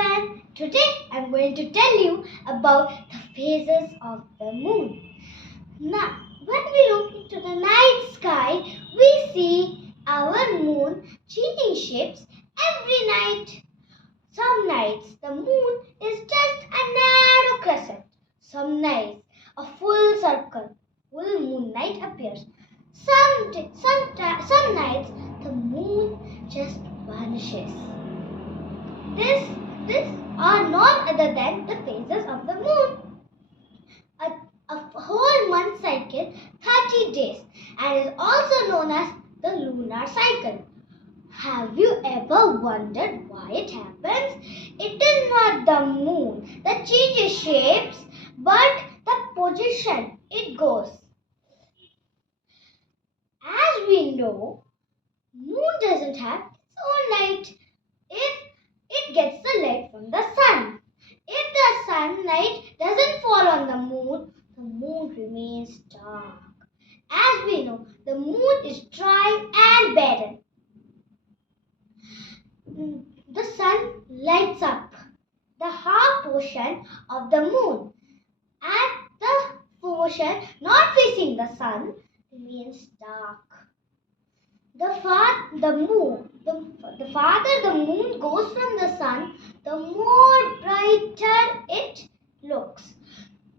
everyone! Today I'm going to tell you about the phases of the moon. Now, when we look into the night sky, we see our moon changing shapes every night. Some nights the moon is just a narrow crescent. Some nights a full circle, full moon night appears. Some nights the moon just vanishes. These are none other than the phases of the moon. A whole month cycle, 30 days, and is also known as the lunar cycle. Have you ever wondered why it happens? It is not the moon that changes shapes, but the position it goes. As we know, moon doesn't have its own light. It gets the light from the sun. If the sunlight doesn't fall on the moon remains dark. As we know, the moon is dry and barren. The sun lights up the half portion of the moon, and the portion not facing the sun remains dark. The farther the moon goes from the sun, the more brighter it looks.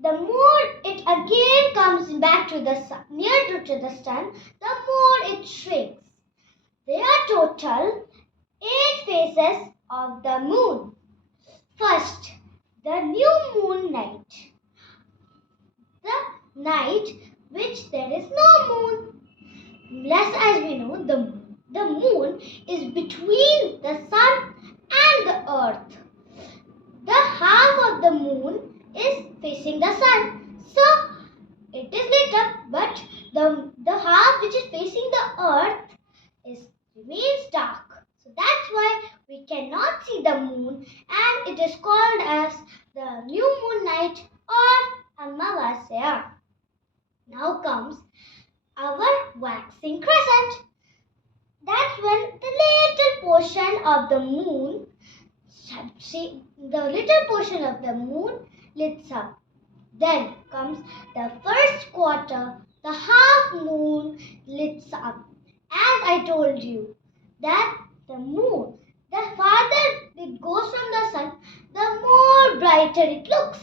The more it again comes back to the sun, nearer to the sun, the more it shrinks. There are total 8 phases of the moon. First, the new moon night. The night which there is no moon. As we know, the moon is between the sun and the earth. The half of the moon is facing the sun, so it is lit up, but the half which is facing the earth remains dark. So that's why we cannot see the moon, and it is called as the new moon night or Amavasya. Now comes our waxing crescent. That's when the little portion of the moon, lights up. Then comes the first quarter, the half moon lights up. As I told you, that the moon, the farther it goes from the sun, the more brighter it looks.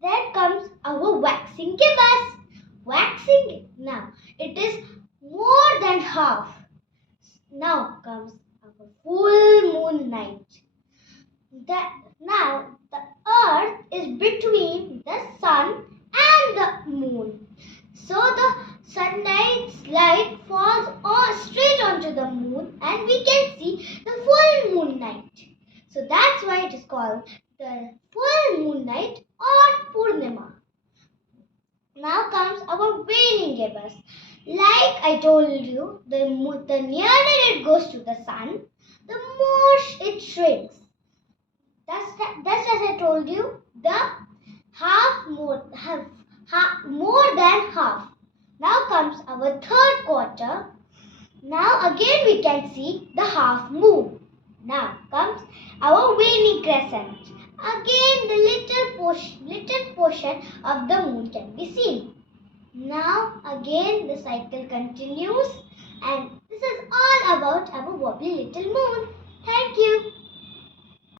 Then comes our waxing gibbous. Waxing, now it is more than half. Now comes our full moon night. Now the earth is between the sun and the moon. So the sunlight's light falls straight onto the moon, and we can see the full moon night. So that's why it is called the full moon night or Purnima. Now comes our waning gibbous. Like I told you, the nearer it goes to the sun, the more it shrinks. That's as I told you, the more than half. Now comes our third quarter. Now again we can see the half moon. Now comes our waning crescent. Again the little portion of the moon can be seen. Now again the cycle continues, and this is all about our wobbly little moon.